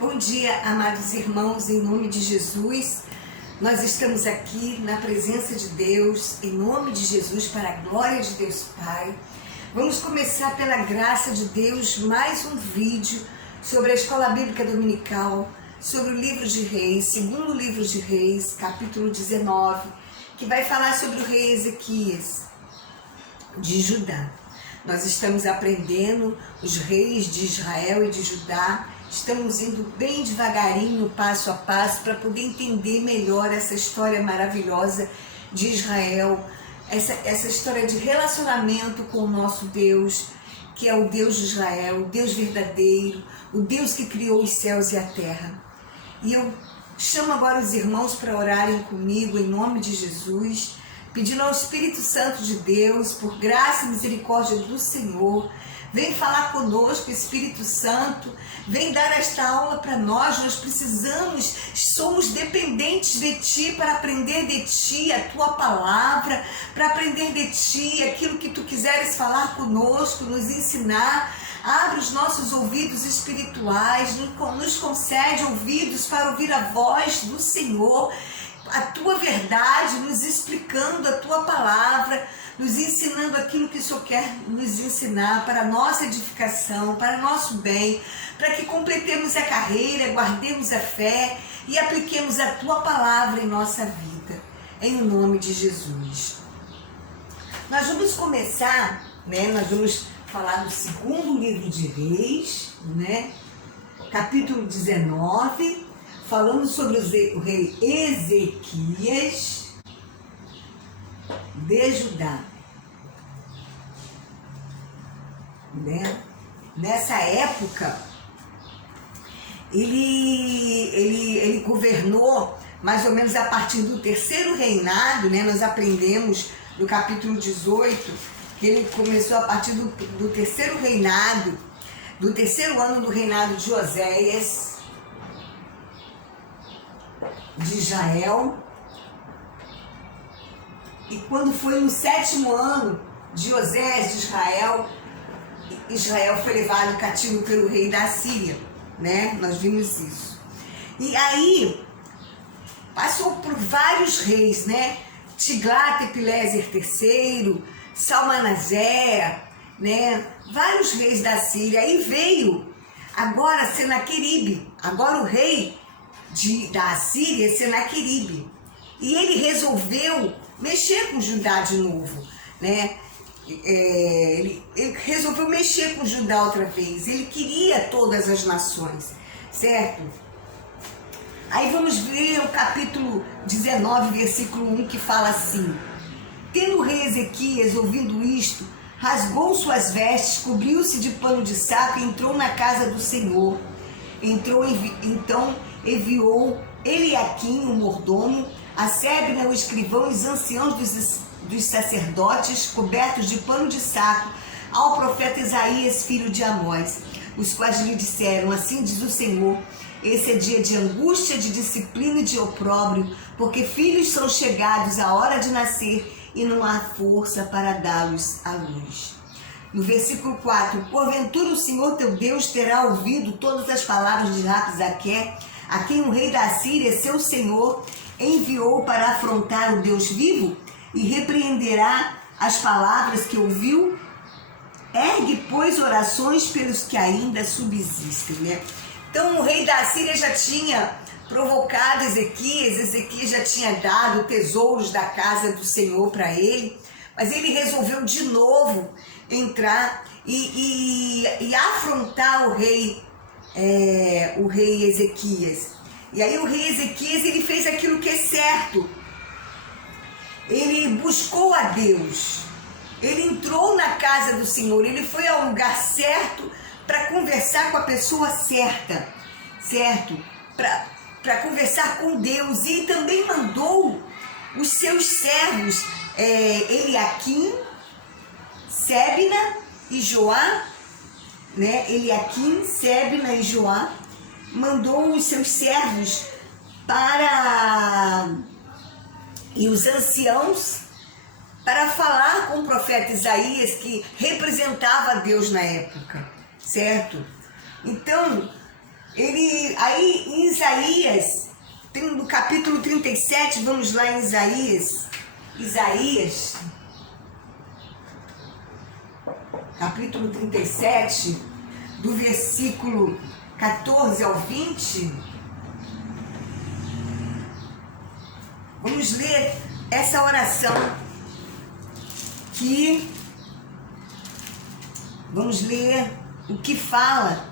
Bom dia, amados irmãos, em nome de Jesus. Nós estamos aqui na presença de Deus, em nome de Jesus, para a glória de Deus Pai. Vamos começar pela graça de Deus mais um vídeo sobre a Escola Bíblica Dominical, sobre o livro de Reis, segundo livro de Reis, capítulo 19, que vai falar sobre o rei Ezequias de Judá. Nós estamos aprendendo os reis de Israel e de Judá. Estamos indo bem devagarinho, passo a passo, para poder entender melhor essa história maravilhosa de Israel, essa história de relacionamento com o nosso Deus, que é o Deus de Israel, o Deus verdadeiro, o Deus que criou os céus e a terra. E eu chamo agora os irmãos para orarem comigo em nome de Jesus, pedindo ao Espírito Santo de Deus, por graça e misericórdia do Senhor, vem falar conosco, Espírito Santo, vem dar esta aula para nós. Nós precisamos, somos dependentes de Ti para aprender de Ti a Tua palavra, para aprender de Ti aquilo que Tu quiseres falar conosco, nos ensinar. Abre os nossos ouvidos espirituais, nos concede ouvidos para ouvir a voz do Senhor, a Tua verdade, nos explicando a Tua palavra, nos ensinando aquilo que o Senhor quer nos ensinar para a nossa edificação, para o nosso bem, para que completemos a carreira, guardemos a fé e apliquemos a Tua palavra em nossa vida, em nome de Jesus. Nós vamos começar, nós vamos falar do segundo livro de Reis, capítulo 19, falando sobre o rei Ezequias de Judá. Nessa época, ele governou mais ou menos a partir do terceiro reinado, nós aprendemos no capítulo 18, que ele começou a partir do terceiro reinado, do terceiro ano do reinado de Oséias, de Israel. E quando foi no sétimo ano de Oséias de Israel, Israel foi levado cativo pelo rei da Síria, Nós vimos isso. E aí, passou por vários reis, Tiglat-Pileser III, Salmanasé, vários reis da Síria. Aí veio agora Senaqueribe, agora o rei da Síria, Senaqueribe. E ele resolveu mexer com Judá de novo, ele resolveu mexer com Judá outra vez. Ele queria todas as nações, certo? Aí vamos ver o capítulo 19, versículo 1, que fala assim: tendo o rei Ezequias ouvindo isto, rasgou suas vestes, cobriu-se de pano de saco e entrou na casa do Senhor. Então enviou Eliaquim, o mordomo, a Sebna, o escrivão, e os anciãos dos sacerdotes, cobertos de pano de saco, ao profeta Isaías, filho de Amós, os quais lhe disseram: assim diz o Senhor, esse é dia de angústia, de disciplina e de opróbrio, porque filhos são chegados à hora de nascer e não há força para dá-los à luz. No versículo 4, porventura o Senhor teu Deus terá ouvido todas as palavras de Rabsaque, a quem o rei da Síria, seu senhor, enviou para afrontar o Deus vivo, e repreenderá as palavras que ouviu? Ergue, pois, orações pelos que ainda subsistem. Então o rei da Síria já tinha provocado Ezequias já tinha dado tesouros da casa do Senhor para ele, mas ele resolveu de novo entrar e afrontar o rei Ezequias. E aí o rei Ezequias, ele fez aquilo que é certo. Ele buscou a Deus, ele entrou na casa do Senhor, ele foi ao lugar certo para conversar com a pessoa certa, certo? Para conversar com Deus. E também mandou os seus servos, Eliaquim, Sebna e Joá, Eliaquim, Sebna e Joá, mandou os seus servos e os anciãos para falar com o profeta Isaías, que representava Deus na época, certo? Então, Aí em Isaías, tem no capítulo 37, vamos lá em Isaías, capítulo 37, do versículo 14 ao 20, vamos ler essa oração vamos ler o que fala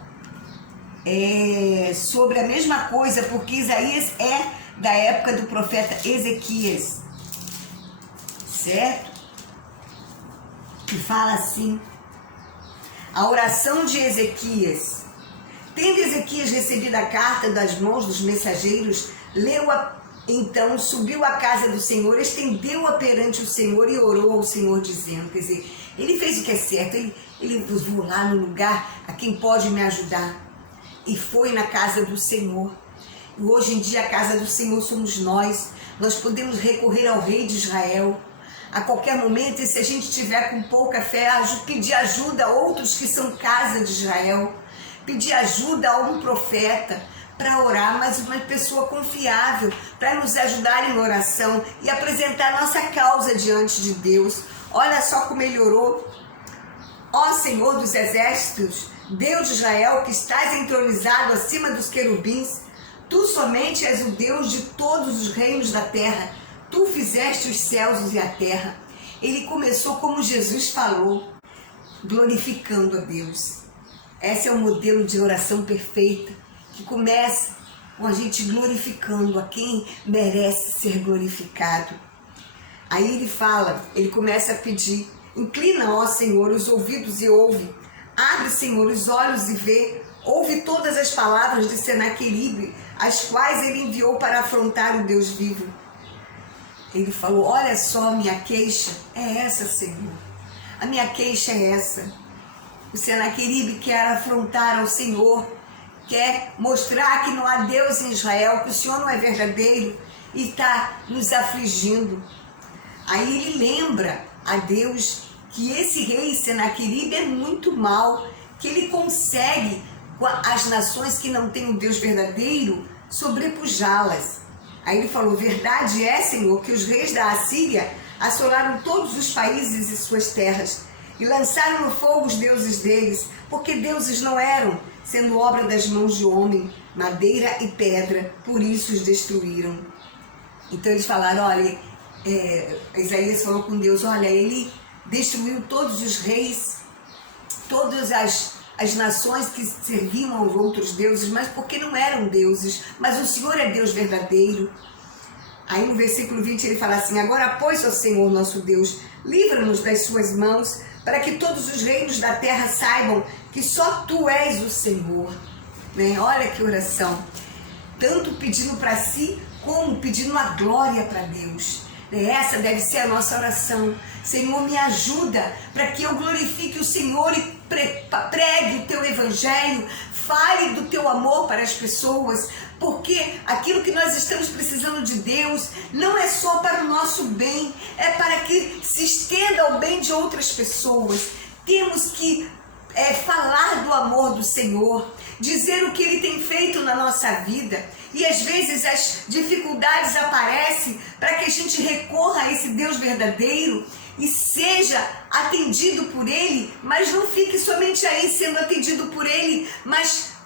sobre a mesma coisa, porque Isaías é da época do profeta Ezequias, certo? Que fala assim, a oração de Ezequias. Tendo Ezequias recebido a carta das mãos dos mensageiros, leu-a, então subiu à casa do Senhor, estendeu-a perante o Senhor e orou ao Senhor dizendo, quer dizer, ele fez o que é certo, ele vou lá no lugar a quem pode me ajudar, e foi na casa do Senhor. E hoje em dia a casa do Senhor somos nós podemos recorrer ao Rei de Israel a qualquer momento, e se a gente tiver com pouca fé, pedir ajuda a outros que são casa de Israel, pedir ajuda a um profeta para orar, mas uma pessoa confiável para nos ajudar em oração e apresentar nossa causa diante de Deus. Olha só como ele orou. Ó Senhor dos exércitos, Deus de Israel, que estás entronizado acima dos querubins, tu somente és o Deus de todos os reinos da terra, tu fizeste os céus e a terra. Ele começou como Jesus falou, glorificando a Deus. Esse é o modelo de oração perfeita, que começa com a gente glorificando a quem merece ser glorificado. Aí ele fala, ele começa a pedir, inclina, ó Senhor, os ouvidos e ouve, abre, Senhor, os olhos e vê, ouve todas as palavras de Senaqueribe, as quais ele enviou para afrontar o Deus vivo. Ele falou, olha só, minha queixa é essa, Senhor, a minha queixa é essa. O Senaqueribe quer afrontar ao Senhor, quer mostrar que não há Deus em Israel, que o Senhor não é verdadeiro e está nos afligindo. Aí ele lembra a Deus que esse rei Senaqueribe é muito mau, que ele consegue, as nações que não têm um Deus verdadeiro, sobrepujá-las. Aí ele falou, verdade é, Senhor, que os reis da Assíria assolaram todos os países e suas terras, e lançaram no fogo os deuses deles, porque deuses não eram, sendo obra das mãos de homem, madeira e pedra, por isso os destruíram. Então eles falaram, olha, Isaías falou com Deus, olha, ele destruiu todos os reis, todas as nações que serviam aos outros deuses, mas porque não eram deuses, mas o Senhor é Deus verdadeiro. Aí no versículo 20 ele fala assim, agora pois, ó Senhor nosso Deus, livra-nos das suas mãos, para que todos os reinos da terra saibam que só Tu és o Senhor. Né? Olha que oração, tanto pedindo para si, como pedindo a glória para Deus. Essa deve ser a nossa oração. Senhor, me ajuda para que eu glorifique o Senhor e pregue o Teu Evangelho, fale do Teu amor para as pessoas, porque aquilo que nós estamos precisando de Deus não é só para o nosso bem, é para que se estenda o bem de outras pessoas. Temos que falar do amor do Senhor, dizer o que Ele tem feito na nossa vida. E às vezes as dificuldades aparecem para que a gente recorra a esse Deus verdadeiro e seja atendido por Ele, mas não fique somente aí sendo atendido por Ele, mas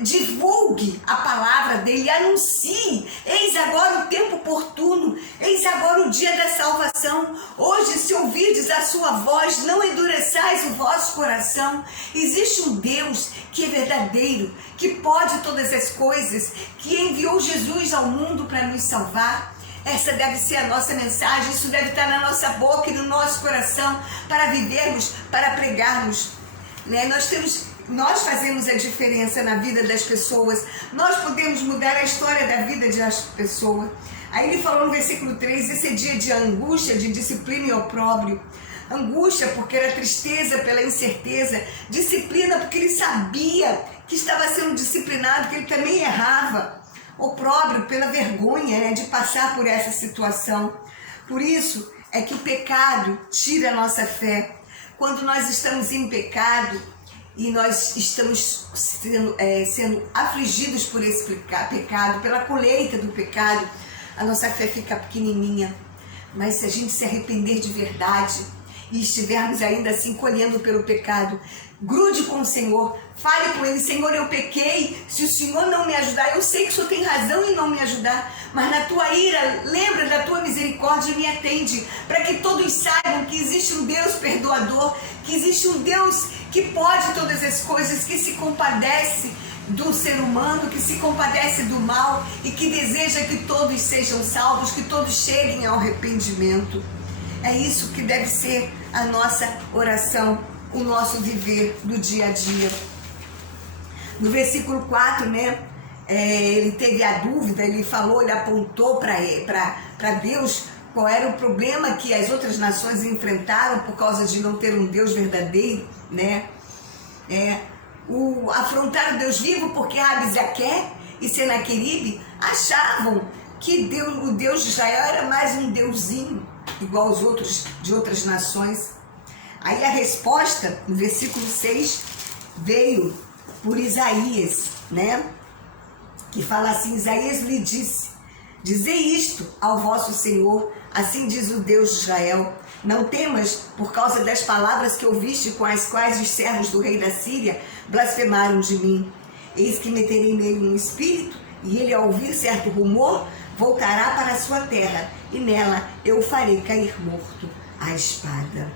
divulgue a palavra dele, anuncie, eis agora o tempo oportuno, eis agora o dia da salvação. Hoje, se ouvirdes a sua voz, não endureçais o vosso coração. Existe um Deus que é verdadeiro, que pode todas as coisas, que enviou Jesus ao mundo para nos salvar. Essa deve ser a nossa mensagem, isso deve estar na nossa boca e no nosso coração, para vivermos, para pregarmos. Nós fazemos a diferença na vida das pessoas, nós podemos mudar a história da vida das pessoas. Aí ele falou no versículo 3, esse dia de angústia, de disciplina e opróbrio. Angústia porque era tristeza pela incerteza, disciplina porque ele sabia que estava sendo disciplinado, que ele também errava. Opróbrio pela vergonha, de passar por essa situação. Por isso é que o pecado tira a nossa fé. Quando nós estamos em pecado, e nós estamos sendo afligidos por esse pecado, pela colheita do pecado, a nossa fé fica pequenininha. Mas se a gente se arrepender de verdade e estivermos ainda assim colhendo pelo pecado, grude com o Senhor, fale com Ele: Senhor, eu pequei, se o Senhor não me ajudar, eu sei que o Senhor tem razão em não me ajudar, mas na tua ira, lembra da tua misericórdia e me atende, para que todos saibam que existe um Deus perdoador, que existe um Deus que pode todas as coisas, que se compadece do ser humano, que se compadece do mal e que deseja que todos sejam salvos, que todos cheguem ao arrependimento. É isso que deve ser a nossa oração, o nosso viver do dia a dia. No versículo 4, né, ele teve a dúvida, ele falou, ele apontou para Deus qual era o problema que as outras nações enfrentaram por causa de não ter um Deus verdadeiro, né? Afrontaram o Deus vivo porque Rabi-Zaqué e Senaqueribe achavam que o Deus de Israel era mais um deusinho, igual aos outros de outras nações. Aí a resposta, no versículo 6, veio por Isaías, né? Que fala assim: Isaías lhe disse: dizei isto ao vosso Senhor, assim diz o Deus de Israel: não temas por causa das palavras que ouviste, com as quais os servos do rei da Síria blasfemaram de mim. Eis que meterei nele um espírito, e ele, ao ouvir certo rumor, voltará para a sua terra, e nela eu o farei cair morto à espada.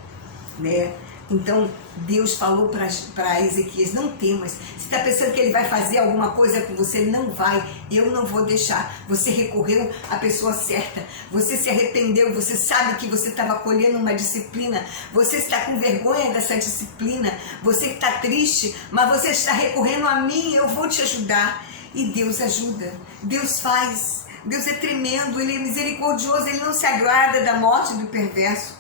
Né? Então Deus falou para Ezequias: não temas. Se está pensando que ele vai fazer alguma coisa com você, não vai. Eu não vou deixar. Você recorreu à pessoa certa, você se arrependeu, você sabe que você estava colhendo uma disciplina, você está com vergonha dessa disciplina, você está triste, mas você está recorrendo a mim. Eu vou te ajudar. E Deus ajuda, Deus faz. Deus é tremendo, Ele é misericordioso, Ele não se agrada da morte do perverso.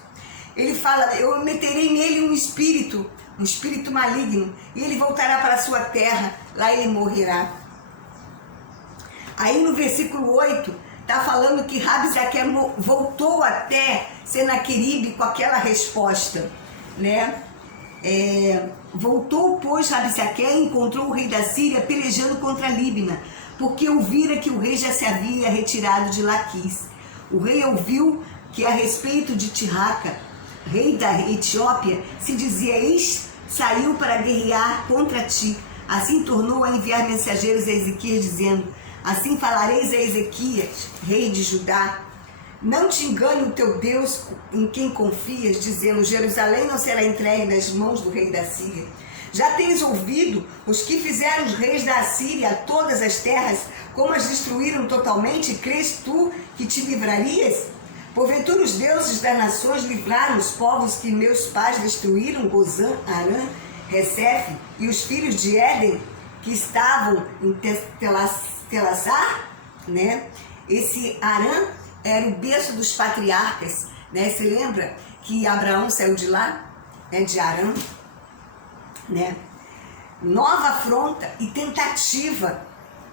Ele fala: eu meterei nele um espírito maligno, e ele voltará para a sua terra, lá ele morrerá. Aí no versículo 8, está falando que Rabi-Zaqué voltou até Senaqueribe com aquela resposta, né? Voltou, pois, Rabi-Zaqué e encontrou o rei da Síria pelejando contra Líbina, porque ouvira que o rei já se havia retirado de Laquis. O rei ouviu que a respeito de Tirraca, rei da Etiópia, se dizia: eis, saiu para guerrear contra ti. Assim tornou a enviar mensageiros a Ezequias, dizendo: assim falareis a Ezequias, rei de Judá: não te engane o teu Deus em quem confias, dizendo: Jerusalém não será entregue nas mãos do rei da Síria. Já tens ouvido os que fizeram os reis da Síria a todas as terras, como as destruíram totalmente? Crês tu que te livrarias? Porventura os deuses das nações livraram os povos que meus pais destruíram, Gozã, Arã, Recefe e os filhos de Éden, que estavam em Telassar, né? Esse Arã era o berço dos patriarcas, né? Você lembra que Abraão saiu de lá, né? De Arã, né? Nova afronta e tentativa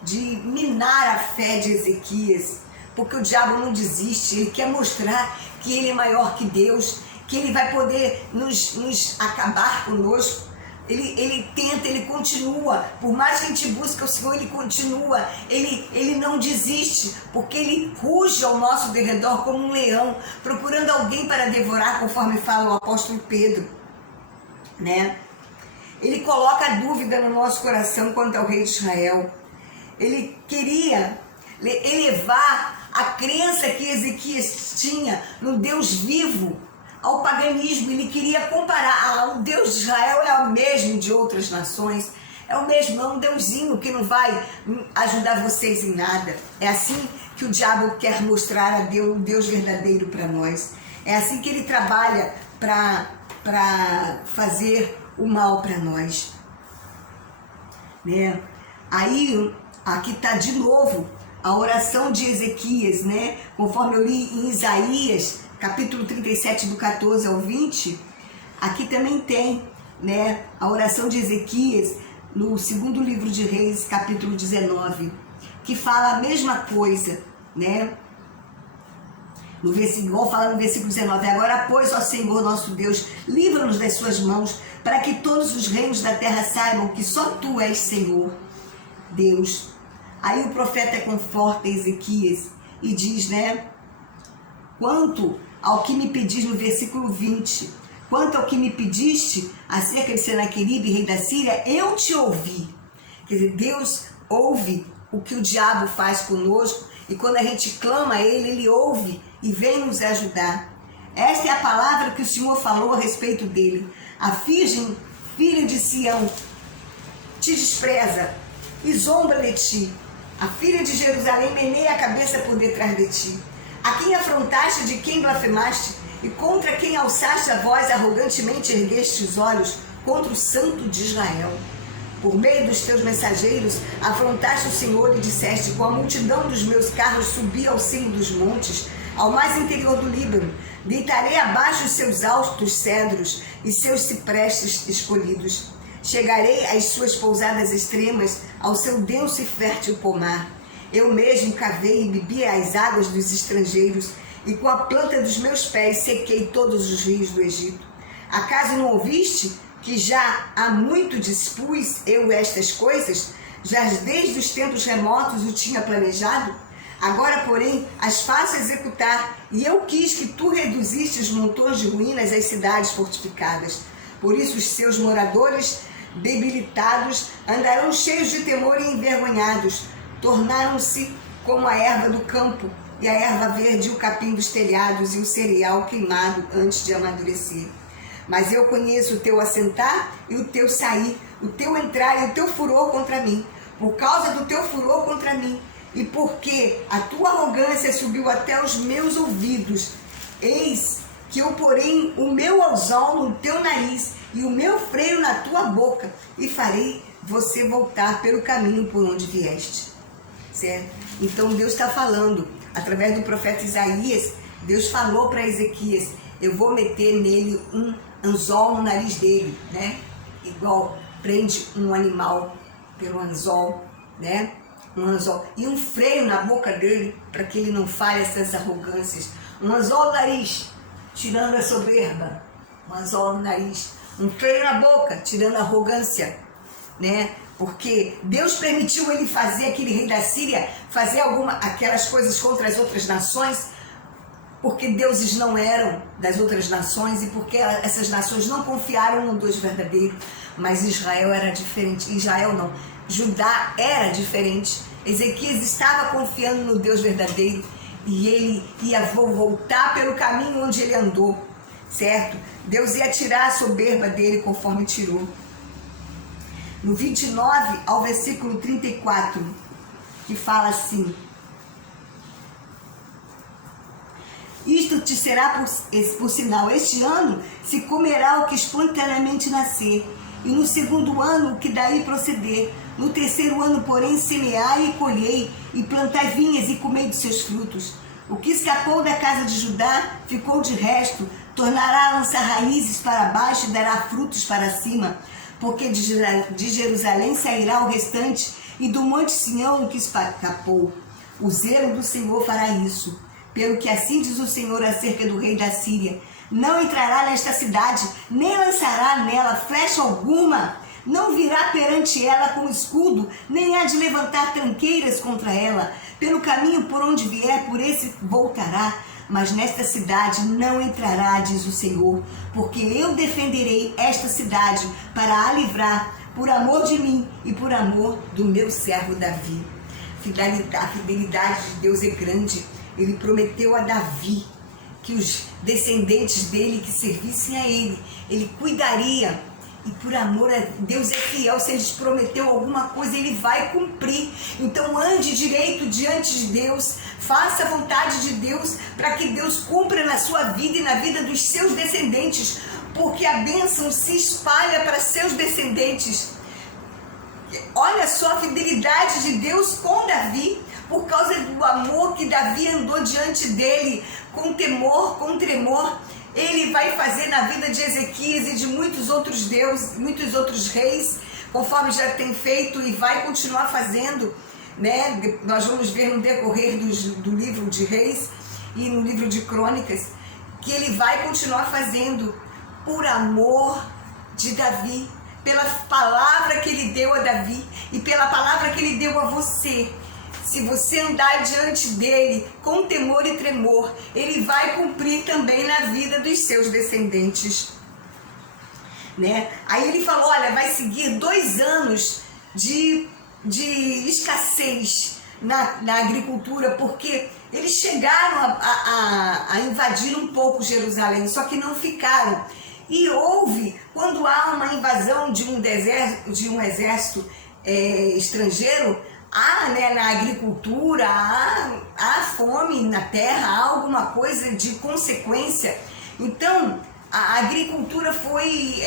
de minar a fé de Ezequias, porque o diabo não desiste. Ele quer mostrar que ele é maior que Deus, que ele vai poder nos acabar conosco. Ele tenta, ele continua, por mais que a gente busque o Senhor, ele continua, ele não desiste, porque ele ruge ao nosso derredor como um leão, procurando alguém para devorar, conforme fala o apóstolo Pedro, né? Ele coloca a dúvida no nosso coração quanto ao rei de Israel. Ele queria elevar a crença que Ezequias tinha no Deus vivo ao paganismo. Ele queria comparar: o Deus de Israel é o mesmo de outras nações, é o mesmo, é um deusinho que não vai ajudar vocês em nada. É assim que o diabo quer mostrar a Deus, o Deus verdadeiro para nós. É assim que ele trabalha para fazer o mal para nós, né? Aí aqui está de novo a oração de Ezequias, né? Conforme eu li em Isaías, capítulo 37, do 14 ao 20, aqui também tem, né, a oração de Ezequias no segundo livro de Reis, capítulo 19, que fala a mesma coisa, né? Igual fala no versículo 19, agora, pois, ó Senhor nosso Deus, livra-nos das suas mãos, para que todos os reinos da terra saibam que só tu és Senhor, Deus. Aí o profeta conforta Ezequias e diz, né, quanto ao que me pedis no versículo 20, quanto ao que me pediste acerca de Senaqueribe, rei da Síria, eu te ouvi. Quer dizer, Deus ouve o que o diabo faz conosco, e quando a gente clama a Ele, Ele ouve e vem nos ajudar. Esta é a palavra que o Senhor falou a respeito dele. A virgem, filha de Sião, te despreza e zomba de ti. A filha de Jerusalém meneia a cabeça por detrás de ti. A quem afrontaste, de quem blasfemaste, e contra quem alçaste a voz, arrogantemente ergueste os olhos, contra o Santo de Israel. Por meio dos teus mensageiros, afrontaste o Senhor e disseste, com a multidão dos meus carros subi ao cimo dos montes, ao mais interior do Líbano. Deitarei abaixo os seus altos cedros e seus ciprestes escolhidos. Chegarei às suas pousadas extremas, ao seu denso e fértil pomar. Eu mesmo cavei e bebi as águas dos estrangeiros, e com a planta dos meus pés sequei todos os rios do Egito. Acaso não ouviste que já há muito dispus eu estas coisas? Já desde os tempos remotos o tinha planejado? Agora, porém, as faço executar, e eu quis que tu reduziste os montões de ruínas às cidades fortificadas. Por isso os seus moradores, debilitados, andarão cheios de temor e envergonhados. Tornaram-se como a erva do campo, e a erva verde, e o capim dos telhados, e o cereal queimado antes de amadurecer. Mas eu conheço o teu assentar e o teu sair, o teu entrar e o teu furor contra mim. Por causa do teu furor contra mim, e porque a tua arrogância subiu até os meus ouvidos, eis que eu porei o meu anzol no teu nariz e o meu freio na tua boca, e farei você voltar pelo caminho por onde vieste. Certo? Então Deus está falando, através do profeta Isaías, Deus falou para Ezequias, eu vou meter nele um anzol no nariz dele, né? Igual prende um animal pelo anzol, né? Um anzol. E um freio na boca dele, para que ele não fale essas arrogâncias. Um anzol no nariz, tirando a soberba. Um anzol no nariz. Um freio na boca, tirando a arrogância, né? Porque Deus permitiu ele fazer, aquele rei da Síria, fazer aquelas coisas contra as outras nações, porque deuses não eram das outras nações e porque essas nações não confiaram no Deus verdadeiro. Mas Israel era diferente. Israel não, Judá era diferente. Ezequias estava confiando no Deus verdadeiro e ele ia voltar pelo caminho onde ele andou, certo? Deus ia tirar a soberba dele conforme tirou. No 29 ao versículo 34, que fala assim: isto te será por sinal, este ano se comerá o que espontaneamente nascer, e no segundo ano o que daí proceder. No terceiro ano, porém, semeai e colhei, e plantai vinhas e comei de seus frutos. O que escapou da casa de Judá ficou de resto, tornará a lançar raízes para baixo e dará frutos para cima, porque de Jerusalém sairá o restante, e do monte Sião o que escapou. O zelo do Senhor fará isso. Pelo que assim diz o Senhor acerca do rei da Síria: não entrará nesta cidade, nem lançará nela flecha alguma, não virá perante ela com escudo, nem há de levantar tranqueiras contra ela. Pelo caminho por onde vier, por esse voltará, mas nesta cidade não entrará, diz o Senhor, porque eu defenderei esta cidade para a livrar, por amor de mim e por amor do meu servo Davi. A fidelidade de Deus é grande. Ele prometeu a Davi que os descendentes dele que servissem a ele cuidaria. E por amor a Deus é fiel, se ele prometeu alguma coisa, ele vai cumprir. Então ande direito diante de Deus, faça a vontade de Deus, para que Deus cumpra na sua vida e na vida dos seus descendentes, porque a bênção se espalha para seus descendentes. Olha só a fidelidade de Deus com Davi, por causa do amor que Davi andou diante dele, com temor, com tremor. Ele vai fazer na vida de Ezequias e de muitos outros deuses, muitos outros reis, conforme já tem feito e vai continuar fazendo, né? Nós vamos ver no decorrer do livro de Reis. e no livro de Crônicas, que ele vai continuar fazendo por amor de Davi, pela palavra que ele deu a Davi e pela palavra que ele deu a você. Se você andar diante dele com temor e tremor, ele vai cumprir também na vida dos seus descendentes, né? Aí ele falou, olha, vai seguir 2 anos de escassez na agricultura, porque eles chegaram a invadir um pouco Jerusalém, só que não ficaram. E houve, quando há uma invasão de um exército estrangeiro, há, né, na agricultura, há fome na terra, há alguma coisa de consequência. Então, a agricultura foi,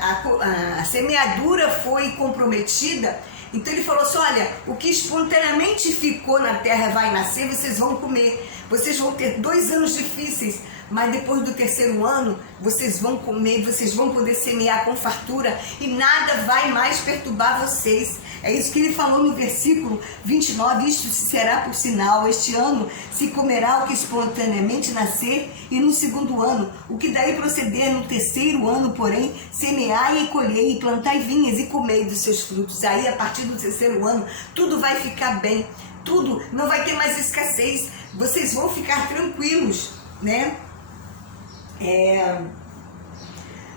a semeadura foi comprometida. Então ele falou assim, olha, o que espontaneamente ficou na terra vai nascer, vocês vão comer. Vocês vão ter 2 anos difíceis, mas depois do 3º ano, vocês vão comer, vocês vão poder semear com fartura e nada vai mais perturbar vocês. É isso que ele falou no versículo 29, isto será por sinal, este ano se comerá o que espontaneamente nascer, e no 2º ano, o que daí proceder, no 3º ano, porém, semeai e colhei, e plantai vinhas e comei dos seus frutos. Aí, a partir do 3º ano, tudo vai ficar bem, tudo, não vai ter mais escassez, vocês vão ficar tranquilos, né?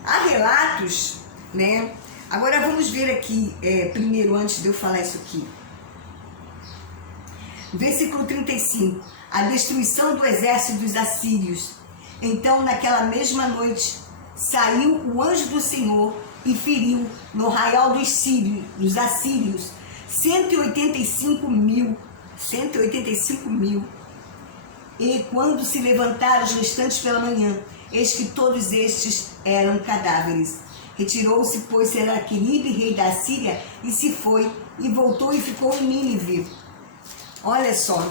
Há relatos, né? Agora vamos ver aqui, primeiro, antes de eu falar isso aqui. Versículo 35. A destruição do exército dos assírios. Então, naquela mesma noite, saiu o anjo do Senhor e feriu no arraial dos assírios 185 mil. E quando se levantaram os restantes pela manhã, eis que todos estes eram cadáveres. Retirou-se, pois, Senaqueribe, rei da Síria, e se foi, e voltou e ficou em Nínive. Olha só,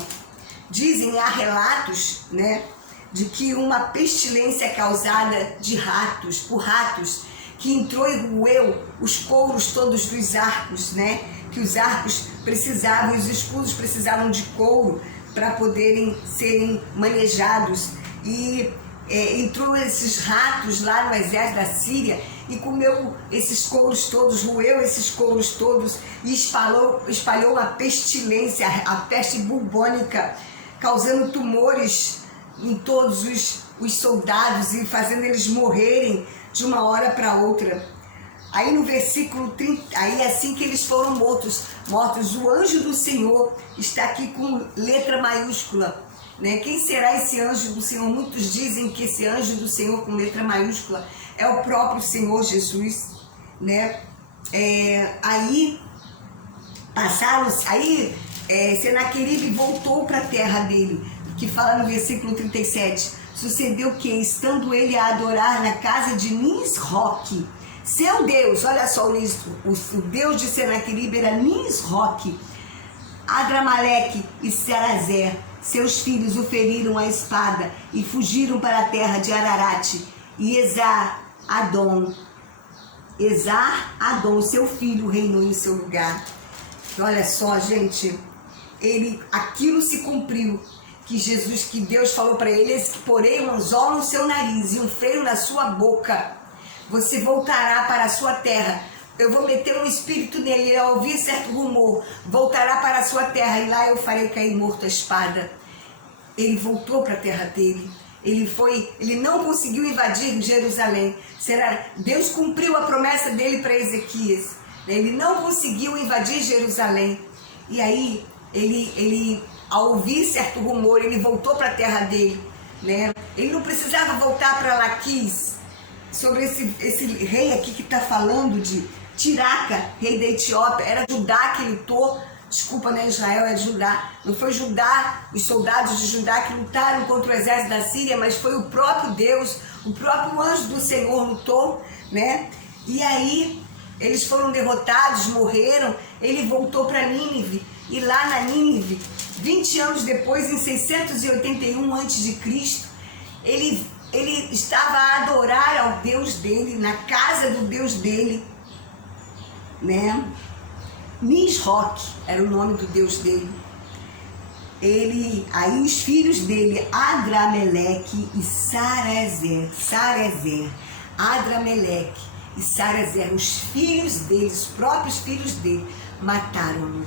dizem, há relatos, né, de que uma pestilência causada por ratos, que entrou e roeu os couros todos dos arcos, né, que os arcos precisavam, os escudos precisavam de couro para poderem serem manejados, e entrou esses ratos lá no exército da Síria e comeu esses couros todos, roeu esses couros todos e espalhou uma pestilência, a peste bubônica, causando tumores em todos os soldados e fazendo eles morrerem de uma hora para outra. Aí no versículo 30, aí assim que eles foram mortos, o anjo do Senhor está aqui com letra maiúscula, né? Quem será esse anjo do Senhor? Muitos dizem que esse anjo do Senhor com letra maiúscula é o próprio Senhor Jesus, né? Aí Senaqueribe voltou para a terra dele, que fala no versículo 37. Sucedeu que, estando ele a adorar na casa de Nisroque, seu Deus, olha só, o Deus de Senaqueribe era Nisroque, Adramaleque e Sarazer, seus filhos o feriram à espada e fugiram para a terra de Ararate, e Esar-Adon, seu filho, reinou em seu lugar. Olha só, gente, aquilo se cumpriu, que Deus falou para eles, que porei um anzol no seu nariz e um freio na sua boca, você voltará para a sua terra, eu vou meter um espírito nele, ele ao ouvir certo rumor, voltará para a sua terra, e lá eu farei cair morto a espada. Ele voltou para a terra dele, ele não conseguiu invadir Jerusalém. Deus cumpriu a promessa dele para Ezequias, ele não conseguiu invadir Jerusalém, e aí ele ao ouvir certo rumor, ele voltou para a terra dele, né? Ele não precisava voltar para Laquis. Sobre esse rei aqui que está falando de Tiraca, rei da Etiópia, era Judá que lutou, desculpa, né, Israel é Judá, não foi Judá, os soldados de Judá que lutaram contra o exército da Síria, mas foi o próprio Deus, o próprio anjo do Senhor lutou, né? E aí eles foram derrotados, morreram, ele voltou para Nínive, e lá na Nínive, 20 anos depois, em 681 a.C., ele estava a adorar ao Deus dele, na casa do Deus dele, né? Nisroque era o nome do Deus dele. Aí os filhos dele, Adrameleque e Sarezer, Adrameleque e Sarezer, os filhos dele, os próprios filhos dele, mataram-no,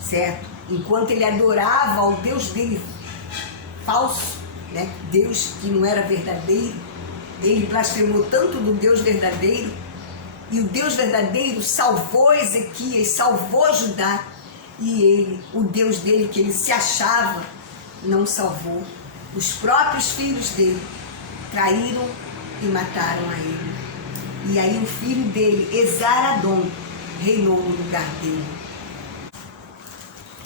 certo? Enquanto ele adorava ao Deus dele falso, né? Deus que não era verdadeiro, ele blasfemou tanto do Deus verdadeiro, e o Deus verdadeiro salvou Ezequias, salvou Judá, e ele, o Deus dele, que ele se achava, não salvou. Os próprios filhos dele traíram e mataram a ele. E aí o filho dele, Esaradom, reinou no lugar dele.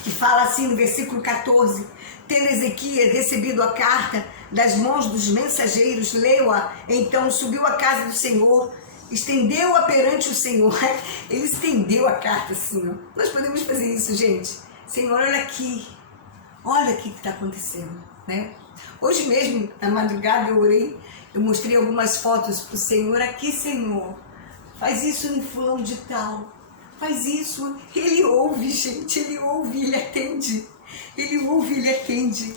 Que fala assim no versículo 14: tendo Ezequias recebido a carta das mãos dos mensageiros, leu-a, então subiu à casa do Senhor, estendeu-a perante o Senhor. Ele estendeu a carta assim, ó. Nós podemos fazer isso, gente. Senhor, olha aqui o que está acontecendo, né? Hoje mesmo, na madrugada, eu orei, eu mostrei algumas fotos para o Senhor. Aqui, Senhor, faz isso no fulano de tal, faz isso. Ele ouve, gente, ele ouve, ele atende. Ele ouve, ele atende,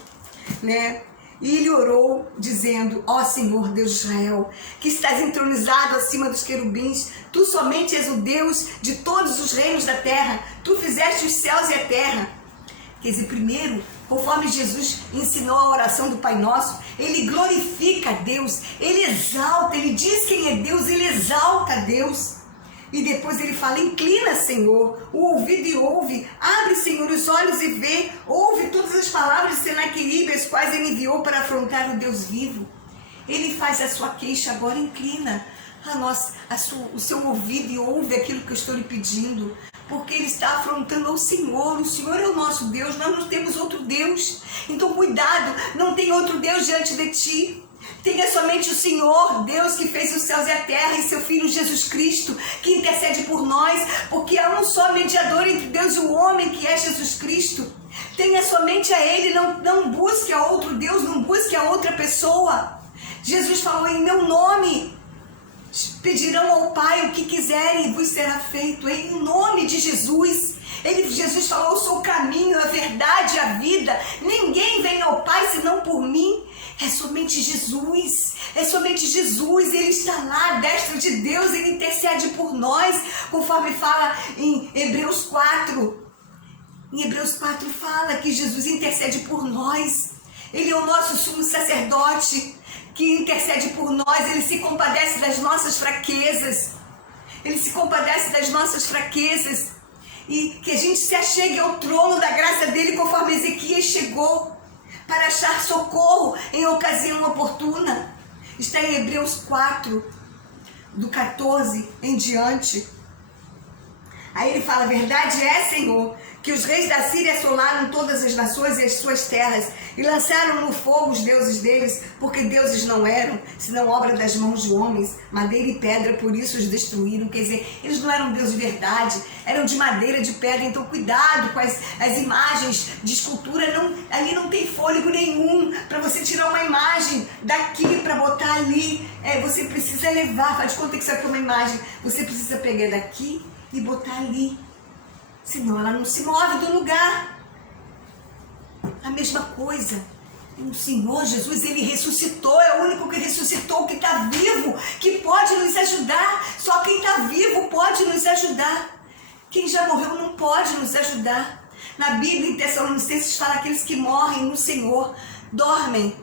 né? E ele orou, dizendo: ó Senhor, Deus de Israel, que estás entronizado acima dos querubins, tu somente és o Deus de todos os reinos da terra, tu fizeste os céus e a terra. Quer dizer, primeiro, conforme Jesus ensinou a oração do Pai Nosso, ele glorifica a Deus, ele exalta, ele diz quem é Deus, ele exalta a Deus. E depois ele fala: inclina, Senhor, o ouvido e ouve, abre, Senhor, os olhos e vê, ouve todas as palavras de Senaqueribe, as quais ele enviou para afrontar o Deus vivo. Ele faz a sua queixa agora, inclina o seu ouvido e ouve aquilo que eu estou lhe pedindo, porque ele está afrontando ao Senhor. O Senhor é o nosso Deus, nós não temos outro Deus. Então cuidado, não tem outro Deus diante de ti. Tenha somente o Senhor, Deus que fez os céus e a terra, e seu Filho Jesus Cristo, que intercede por nós, porque há um só mediador entre Deus e o homem, que é Jesus Cristo. Tenha somente a Ele, não busque a outro Deus, não busque a outra pessoa. Jesus falou: em meu nome pedirão ao Pai o que quiserem e vos será feito. Em nome de Jesus. Jesus falou: eu sou o caminho, a verdade e a vida. Ninguém vem ao Pai senão por mim. É somente Jesus, Ele está lá, à destra de Deus, Ele intercede por nós, conforme fala em Hebreus 4. Em Hebreus 4 fala que Jesus intercede por nós. Ele é o nosso sumo sacerdote, que intercede por nós. Ele se compadece das nossas fraquezas. E que a gente se achegue ao trono da graça dele, conforme Ezequias chegou, para achar socorro em ocasião oportuna. Está em Hebreus 4, do 14 em diante. Aí ele fala: verdade é, Senhor, que os reis da Síria assolaram todas as nações e as suas terras, e lançaram no fogo os deuses deles, porque deuses não eram, senão obra das mãos de homens, madeira e pedra, por isso os destruíram. Quer dizer, eles não eram deuses de verdade, eram de madeira, de pedra. Então cuidado com as imagens de escultura, ali não tem fôlego nenhum. Para você tirar uma imagem daqui para botar ali, você precisa levar, faz de conta que isso aqui é uma imagem, você precisa pegar daqui e botar ali, senão ela não se move do lugar. A mesma coisa, o Senhor Jesus, Ele ressuscitou, é o único que ressuscitou, que está vivo, que pode nos ajudar. Só quem está vivo pode nos ajudar. Quem já morreu não pode nos ajudar. Na Bíblia, em Tessalonicenses, fala: aqueles que morrem no Senhor dormem.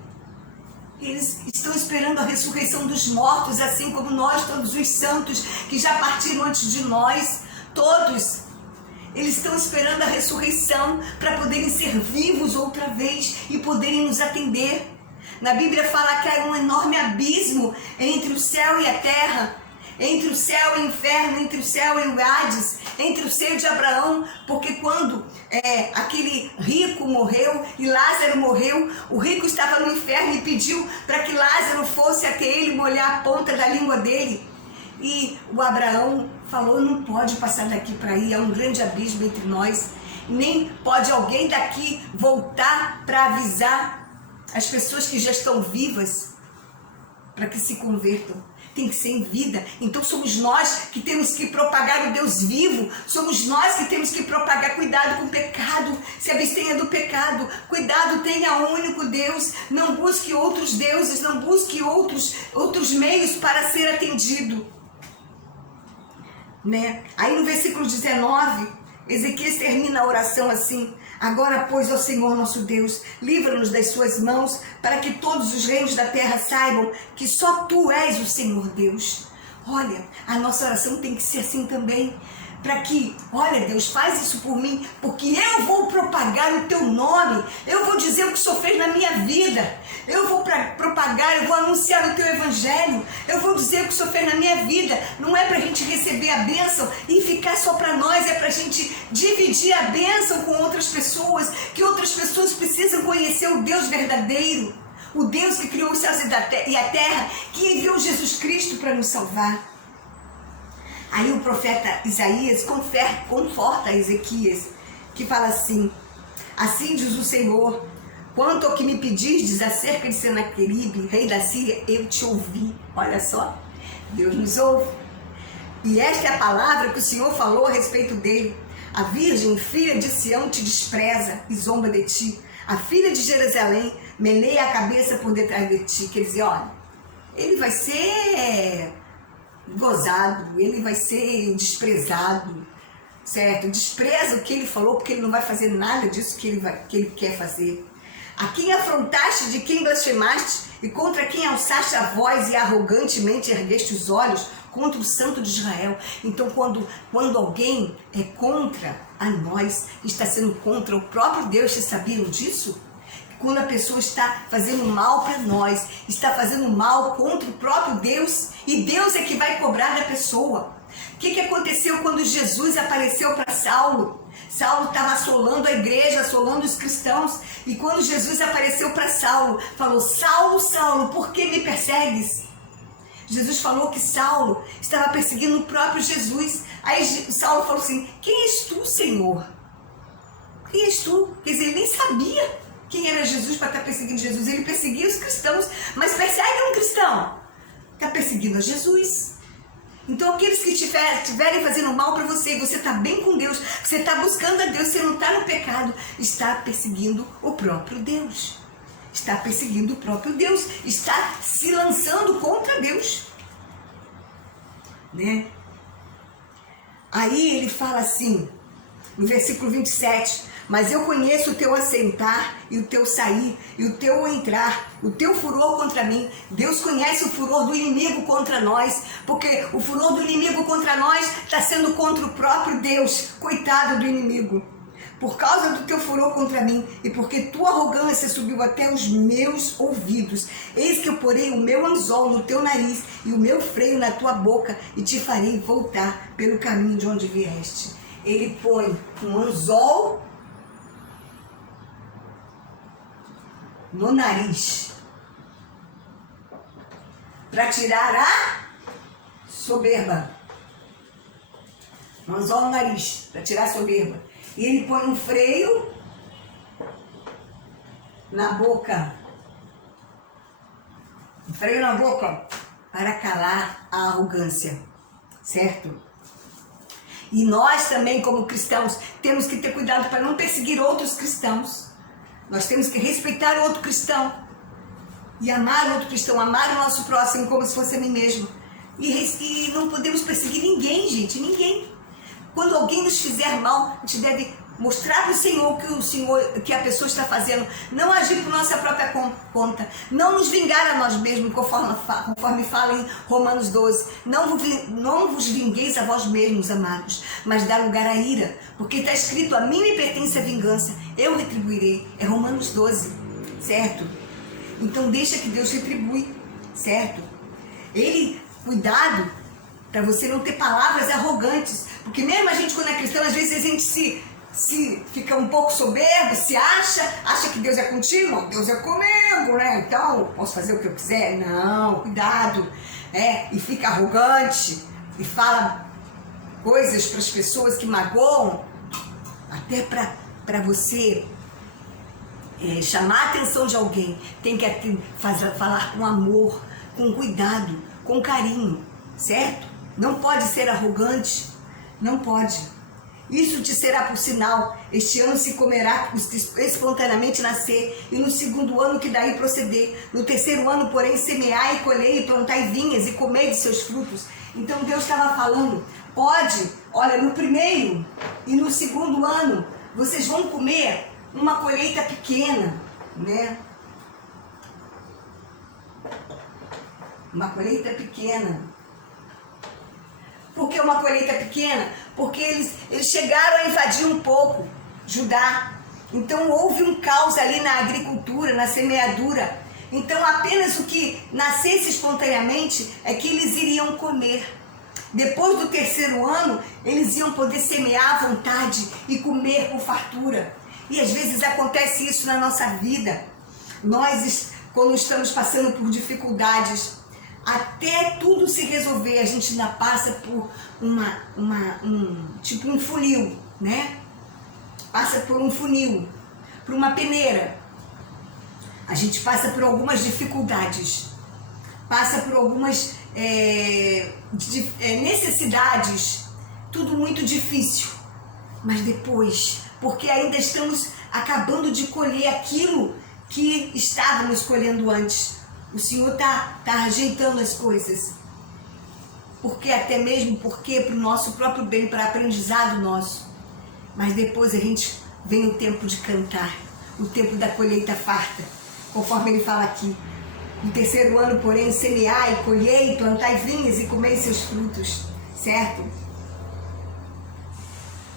Eles estão esperando a ressurreição dos mortos, assim como nós, todos os santos que já partiram antes de nós, todos. Eles estão esperando a ressurreição para poderem ser vivos outra vez e poderem nos atender. Na Bíblia fala que há um enorme abismo entre o céu e a terra, entre o céu e o inferno, entre o céu e o Hades, entre o seio de Abraão, porque quando aquele rico morreu e Lázaro morreu, o rico estava no inferno e pediu para que Lázaro fosse até ele molhar a ponta da língua dele. E o Abraão falou: não pode passar daqui para aí, há um grande abismo entre nós, nem pode alguém daqui voltar para avisar as pessoas que já estão vivas para que se convertam. tem que ser em vida. Então somos nós que temos que propagar o Deus vivo, somos nós que temos que propagar. Cuidado com o pecado, se abstenha do pecado, cuidado, tenha um único Deus, não busque outros deuses, não busque outros meios para ser atendido. Né? Aí no versículo 19, Ezequias termina a oração assim: agora, pois, ó Senhor nosso Deus, livra-nos das suas mãos, para que todos os reinos da terra saibam que só Tu és o Senhor Deus. Olha, a nossa oração tem que ser assim também, para que, olha Deus, faz isso por mim, porque eu vou propagar o Teu nome, eu vou dizer o que o Senhor fez na minha vida, eu vou propagar, eu vou anunciar o Teu Evangelho, eu vou dizer o que o Senhor fez na minha vida. Não é para a gente receber a bênção e ficar só para nós, é para a gente dividir a bênção com outras pessoas, que outras pessoas precisam conhecer o Deus verdadeiro, o Deus que criou os céus e a terra, que enviou Jesus Cristo para nos salvar. Aí o profeta Isaías conforta Ezequias, que fala assim: assim diz o Senhor, quanto ao que me pedistes acerca de Senaqueribe, rei da Síria, eu te ouvi. Olha só, Deus nos ouve. E esta é a palavra que o Senhor falou a respeito dele. A virgem, filha de Sião, te despreza e zomba de ti. A filha de Jerusalém meneia a cabeça por detrás de ti. Quer dizer, olha, ele vai ser gozado, ele vai ser desprezado, certo? Despreza o que ele falou, porque ele não vai fazer nada disso que ele quer fazer. A quem afrontaste, de quem blasfemaste, e contra quem alçaste a voz e arrogantemente ergueste os olhos, contra o Santo de Israel. Então, quando alguém é contra a nós, está sendo contra o próprio Deus. Vocês sabiam disso? Quando a pessoa está fazendo mal para nós, está fazendo mal contra o próprio Deus, e Deus é que vai cobrar da pessoa. O que aconteceu quando Jesus apareceu para Saulo? Saulo estava assolando a igreja, assolando os cristãos, e quando Jesus apareceu para Saulo, falou: Saulo, Saulo, por que me persegues? Jesus falou que Saulo estava perseguindo o próprio Jesus. Aí Saulo falou assim: quem és tu, Senhor? Quem és tu? Quer dizer, ele nem sabia quem era Jesus para estar perseguindo Jesus. Ele perseguia os cristãos, mas persegue um cristão, está perseguindo a Jesus. Então aqueles que estiverem fazendo mal para você, você está bem com Deus, você está buscando a Deus, você não está no pecado, está perseguindo o próprio Deus. Está perseguindo o próprio Deus, está se lançando contra Deus, né? Aí ele fala assim, no versículo 27, mas eu conheço o teu assentar e o teu sair e o teu entrar, o teu furor contra mim. Deus conhece o furor do inimigo contra nós, porque o furor do inimigo contra nós está sendo contra o próprio Deus. Coitado do inimigo. Por causa do teu furor contra mim, e porque tua arrogância subiu até os meus ouvidos, eis que eu porei o meu anzol no teu nariz e o meu freio na tua boca, e te farei voltar pelo caminho de onde vieste. Ele põe um anzol no nariz para tirar a soberba. Um anzol no nariz para tirar a soberba. E ele põe um freio na boca. Um freio na boca para calar a arrogância, certo? E nós também, como cristãos, temos que ter cuidado para não perseguir outros cristãos. Nós temos que respeitar o outro cristão e amar o outro cristão, amar o nosso próximo como se fosse a mim mesmo. E não podemos perseguir ninguém, gente, ninguém. Quando alguém nos fizer mal, a gente deve mostrar para o Senhor que a pessoa está fazendo, não agir por nossa própria conta, não nos vingar a nós mesmos, conforme fala em Romanos 12, não vos vingueis a vós mesmos, amados, mas dá lugar à ira, porque está escrito: a mim me pertence a vingança, eu retribuirei. É Romanos 12, certo? Então deixa que Deus retribui, certo? Cuidado para você não ter palavras arrogantes, porque mesmo a gente, quando é cristão, às vezes a gente se fica um pouco soberbo, se acha que Deus é contigo. Não, Deus é comigo, né? Então, posso fazer o que eu quiser? Não, cuidado. E fica arrogante e fala coisas para as pessoas que magoam, até para você chamar a atenção de alguém. Tem que falar com amor, com cuidado, com carinho, certo? Não pode ser arrogante, não pode. Isso te será por sinal. Este ano se comerá os que espontaneamente nascer, e no segundo ano que daí proceder. No terceiro ano, porém, semeai e colhei e plantai vinhas e comei de seus frutos. Então Deus estava falando, pode, olha, no primeiro e no segundo ano, vocês vão comer uma colheita pequena, né? Uma colheita pequena. Por que uma colheita pequena? Porque eles chegaram a invadir um pouco Judá. Então houve um caos ali na agricultura, na semeadura. Então apenas o que nascesse espontaneamente é que eles iriam comer. Depois do terceiro ano, eles iam poder semear à vontade e comer com fartura. E às vezes acontece isso na nossa vida. Nós, quando estamos passando por dificuldades, até tudo se resolver, a gente ainda passa por tipo um funil, né? Passa por um funil, por uma peneira. A gente passa por algumas dificuldades, passa por algumas necessidades, tudo muito difícil. Mas depois, porque ainda estamos acabando de colher aquilo que estávamos colhendo antes. O Senhor tá ajeitando as coisas. Porque até mesmo porque para o nosso próprio bem, para aprendizado nosso. Mas depois a gente vem o tempo de cantar, o tempo da colheita farta, conforme ele fala aqui. No terceiro ano, porém, semeai, colhei, plantai vinhas e comei seus frutos, certo?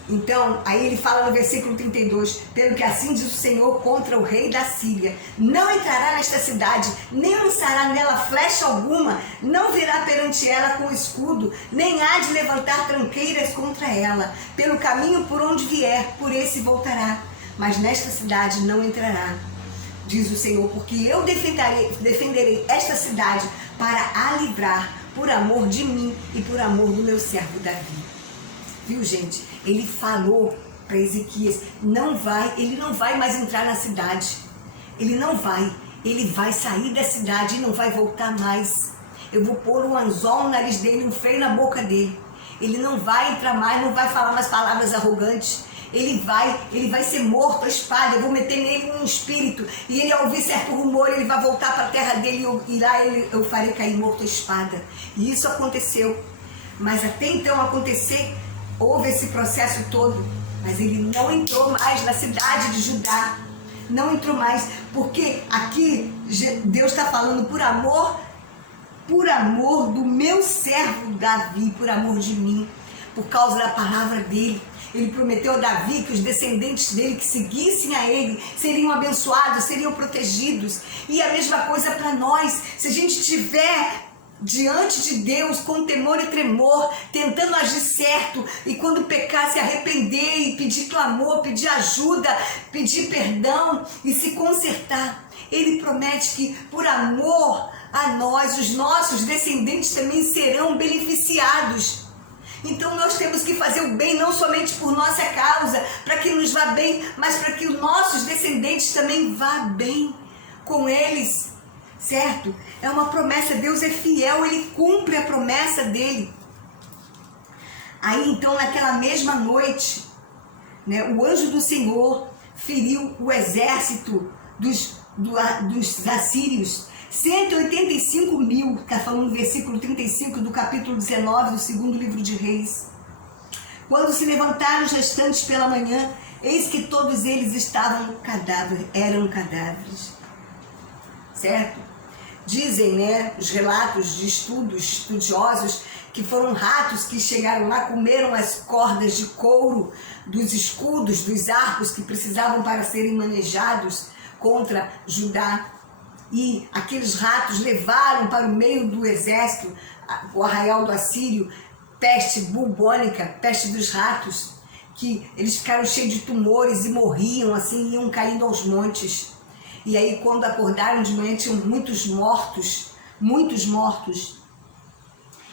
Então, aí ele fala no versículo 32, pelo que assim diz o Senhor contra o rei da Síria, não entrará nesta cidade, nem lançará nela flecha alguma, não virá perante ela com escudo, nem há de levantar tranqueiras contra ela, pelo caminho por onde vier, por esse voltará, mas nesta cidade não entrará, diz o Senhor, porque eu defenderei esta cidade para a livrar, por amor de mim e por amor do meu servo Davi. Viu, gente? Ele falou para Ezequias, ele não vai mais entrar na cidade. Ele não vai. Ele vai sair da cidade e não vai voltar mais. Eu vou pôr um anzol no nariz dele, um freio na boca dele. Ele não vai entrar mais, não vai falar mais palavras arrogantes. Ele vai ser morto à espada. Eu vou meter nele um espírito. E ele, ao ouvir certo rumor, ele vai voltar para a terra dele e lá eu farei cair morto à espada. E isso aconteceu. Mas até então acontecer, houve esse processo todo, mas ele não entrou mais na cidade de Judá, não entrou mais, porque aqui Deus está falando por amor do meu servo Davi, por amor de mim, por causa da palavra dele. Ele prometeu a Davi que os descendentes dele que seguissem a ele seriam abençoados, seriam protegidos. E a mesma coisa para nós, se a gente tiver diante de Deus com temor e tremor, tentando agir certo, e quando pecar se arrepender e pedir clamor, pedir ajuda, pedir perdão e se consertar. Ele promete que por amor a nós, os nossos descendentes também serão beneficiados. Então nós temos que fazer o bem não somente por nossa causa, para que nos vá bem, mas para que os nossos descendentes também vá bem com eles. Certo? É uma promessa, Deus é fiel, Ele cumpre a promessa dEle. Aí então naquela mesma noite, né, o anjo do Senhor feriu o exército dos assírios, 185 mil, está falando no versículo 35 do capítulo 19 do segundo livro de Reis. Quando se levantaram os restantes pela manhã, eis que todos eles eram cadáveres. Certo? Dizem, né, os relatos de estudiosos, que foram ratos que chegaram lá, comeram as cordas de couro dos escudos, dos arcos que precisavam para serem manejados contra Judá. E aqueles ratos levaram para o meio do exército, o arraial do Assírio, peste bubônica, peste dos ratos, que eles ficaram cheios de tumores e morriam, assim, iam caindo aos montes. E aí, quando acordaram de manhã, tinham muitos mortos.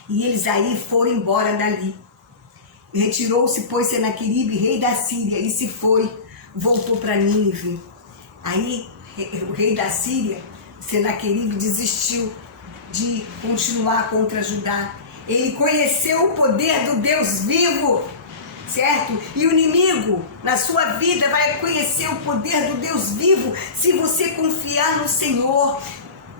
E eles aí foram embora dali. Retirou-se, pois, Senaqueribe, rei da Síria, e se foi, voltou para Nínive. Aí, o rei da Síria, Senaqueribe, desistiu de continuar contra Judá. Ele conheceu o poder do Deus vivo, certo? E o inimigo na sua vida vai conhecer o poder do Deus vivo se você confiar no Senhor,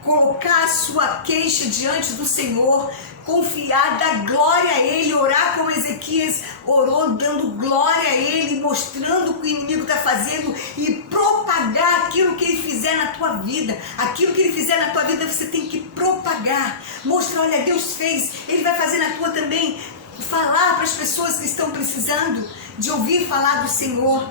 colocar a sua queixa diante do Senhor, confiar, dar glória a Ele, orar como Ezequias orou, dando glória a Ele, mostrando o que o inimigo está fazendo e propagar aquilo que Ele fizer na tua vida. Aquilo que Ele fizer na tua vida você tem que propagar, mostrar, olha, Deus fez, Ele vai fazer na tua também. Falar para as pessoas que estão precisando de ouvir falar do Senhor,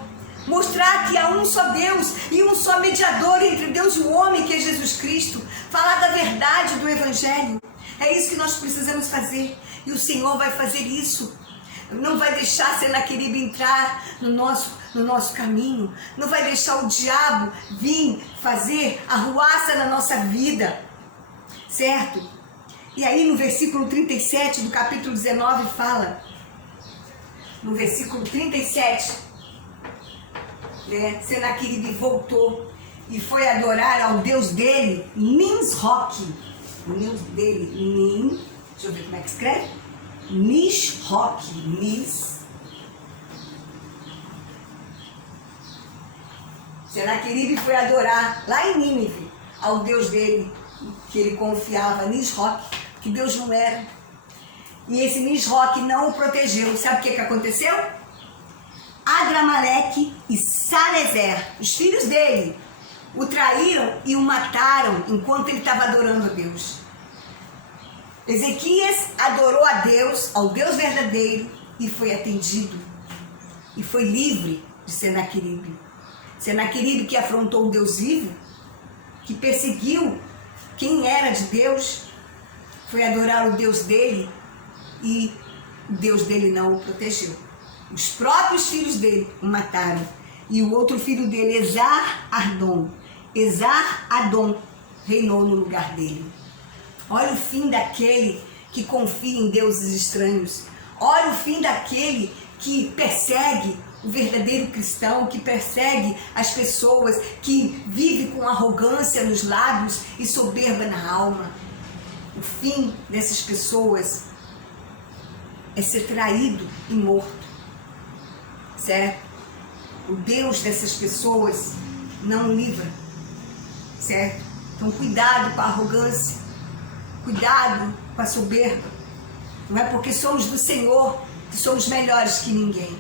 mostrar que há um só Deus e um só mediador entre Deus e o homem, que é Jesus Cristo. Falar da verdade do Evangelho. É isso que nós precisamos fazer, e o Senhor vai fazer isso. Não vai deixar Senaqueribe entrar no nosso caminho, não vai deixar o diabo vir fazer arruaça na nossa vida, certo? E aí no versículo 37 do capítulo 19 fala, no versículo 37, Senaqueribe voltou e foi adorar ao Deus dele, Nisroque. O Deus dele, deixa eu ver como é que escreve, Nisroque, Senaqueribe foi adorar lá em Nínive ao Deus dele, que ele confiava, Nisroque, que Deus não era. E esse Nisroque não o protegeu. Sabe o que aconteceu? Adramaleque e Sarezer, os filhos dele, o traíram e o mataram enquanto ele estava adorando a Deus. Ezequias adorou a Deus, ao Deus verdadeiro, e foi atendido. E foi livre de Senaqueribe. Senaqueribe, que afrontou o Deus vivo, que perseguiu quem era de Deus, foi adorar o Deus dele e o Deus dele não o protegeu. Os próprios filhos dele o mataram. E o outro filho dele, Esar-Adom, reinou no lugar dele. Olha o fim daquele que confia em deuses estranhos. Olha o fim daquele que persegue o verdadeiro cristão, que persegue as pessoas, que vive com arrogância nos lábios e soberba na alma. O fim dessas pessoas é ser traído e morto, certo? O Deus dessas pessoas não livra, certo? Então cuidado com a arrogância, cuidado com a soberba. Não é porque somos do Senhor que somos melhores que ninguém,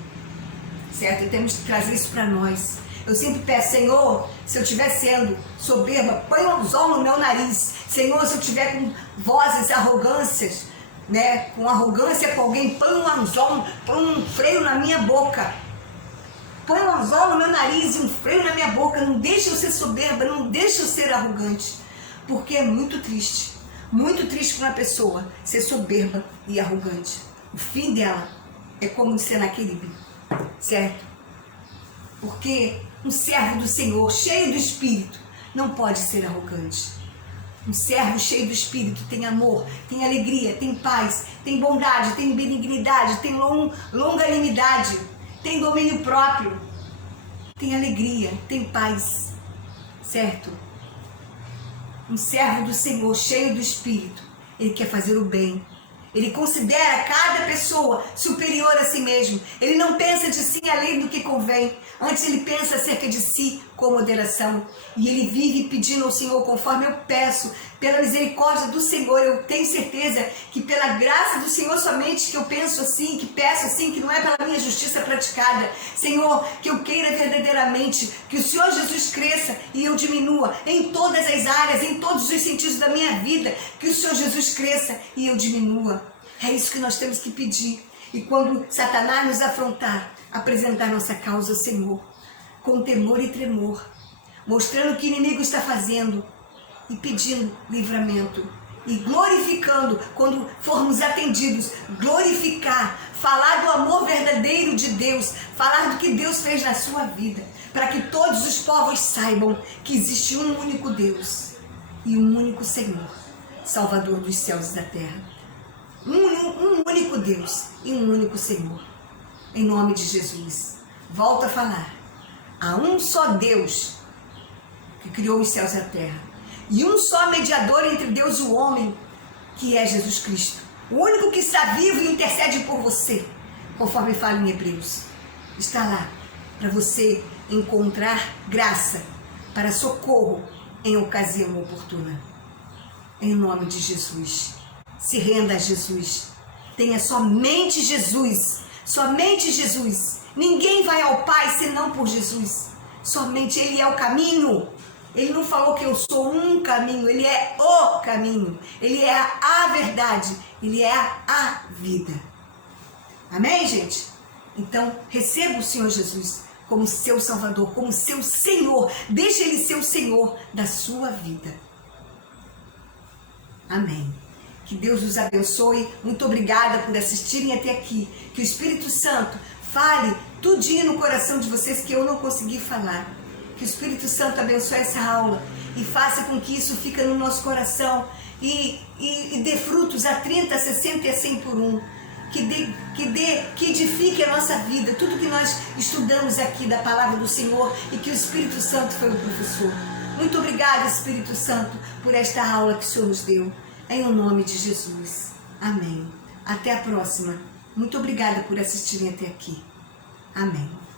certo? E temos que trazer isso para nós. Eu sempre peço, Senhor, se eu estiver sendo soberba, põe um anzol no meu nariz. Senhor, se eu estiver com vozes, arrogâncias, né? Com arrogância com alguém, põe um anzol, põe um freio na minha boca. Põe um anzol no meu nariz e um freio na minha boca. Não deixa eu ser soberba, não deixa eu ser arrogante. Porque é muito triste para uma pessoa ser soberba e arrogante. O fim dela é como de Senaqueribe, certo? Porque um servo do Senhor, cheio do Espírito, não pode ser arrogante. Um servo cheio do Espírito tem amor, tem alegria, tem paz, tem bondade, tem benignidade, tem longanimidade, tem domínio próprio, tem alegria, tem paz, certo? Um servo do Senhor, cheio do Espírito, ele quer fazer o bem. Ele considera cada pessoa superior a si mesmo. Ele não pensa de si além do que convém. Antes ele pensa acerca de si com moderação. E ele vive pedindo ao Senhor, conforme eu peço, pela misericórdia do Senhor. Eu tenho certeza que pela graça do Senhor somente que eu penso assim, que peço assim, que não é pela minha justiça praticada. Senhor, que eu queira verdadeiramente que o Senhor Jesus cresça e eu diminua em todas as áreas, em todos os sentidos da minha vida. Que o Senhor Jesus cresça e eu diminua. É isso que nós temos que pedir. E quando Satanás nos afrontar, apresentar nossa causa ao Senhor, com temor e tremor, mostrando o que o inimigo está fazendo e pedindo livramento. E glorificando, quando formos atendidos, glorificar, falar do amor verdadeiro de Deus, falar do que Deus fez na sua vida, para que todos os povos saibam que existe um único Deus e um único Senhor, Salvador dos céus e da terra. Um único Deus e um único Senhor. Em nome de Jesus. Volto a falar. Há um só Deus que criou os céus e a terra. E um só mediador entre Deus e o homem, que é Jesus Cristo. O único que está vivo e intercede por você, conforme fala em Hebreus. Está lá para você encontrar graça para socorro em ocasião oportuna. Em nome de Jesus. Se renda a Jesus. Tenha somente Jesus. Somente Jesus. Ninguém vai ao Pai senão por Jesus. Somente Ele é o caminho. Ele não falou que eu sou um caminho. Ele é o caminho. Ele é a verdade. Ele é a vida. Amém, gente? Então, receba o Senhor Jesus como seu Salvador, como seu Senhor. Deixe Ele ser o Senhor da sua vida. Amém. Que Deus os abençoe. Muito obrigada por assistirem até aqui. Que o Espírito Santo fale tudinho no coração de vocês que eu não consegui falar. Que o Espírito Santo abençoe essa aula e faça com que isso fique no nosso coração e dê frutos a 30, a 60 e a 100 por um. Que edifique a nossa vida, tudo que nós estudamos aqui da palavra do Senhor e que o Espírito Santo foi o professor. Muito obrigada, Espírito Santo, por esta aula que o Senhor nos deu. Em o nome de Jesus. Amém. Até a próxima. Muito obrigada por assistirem até aqui. Amém.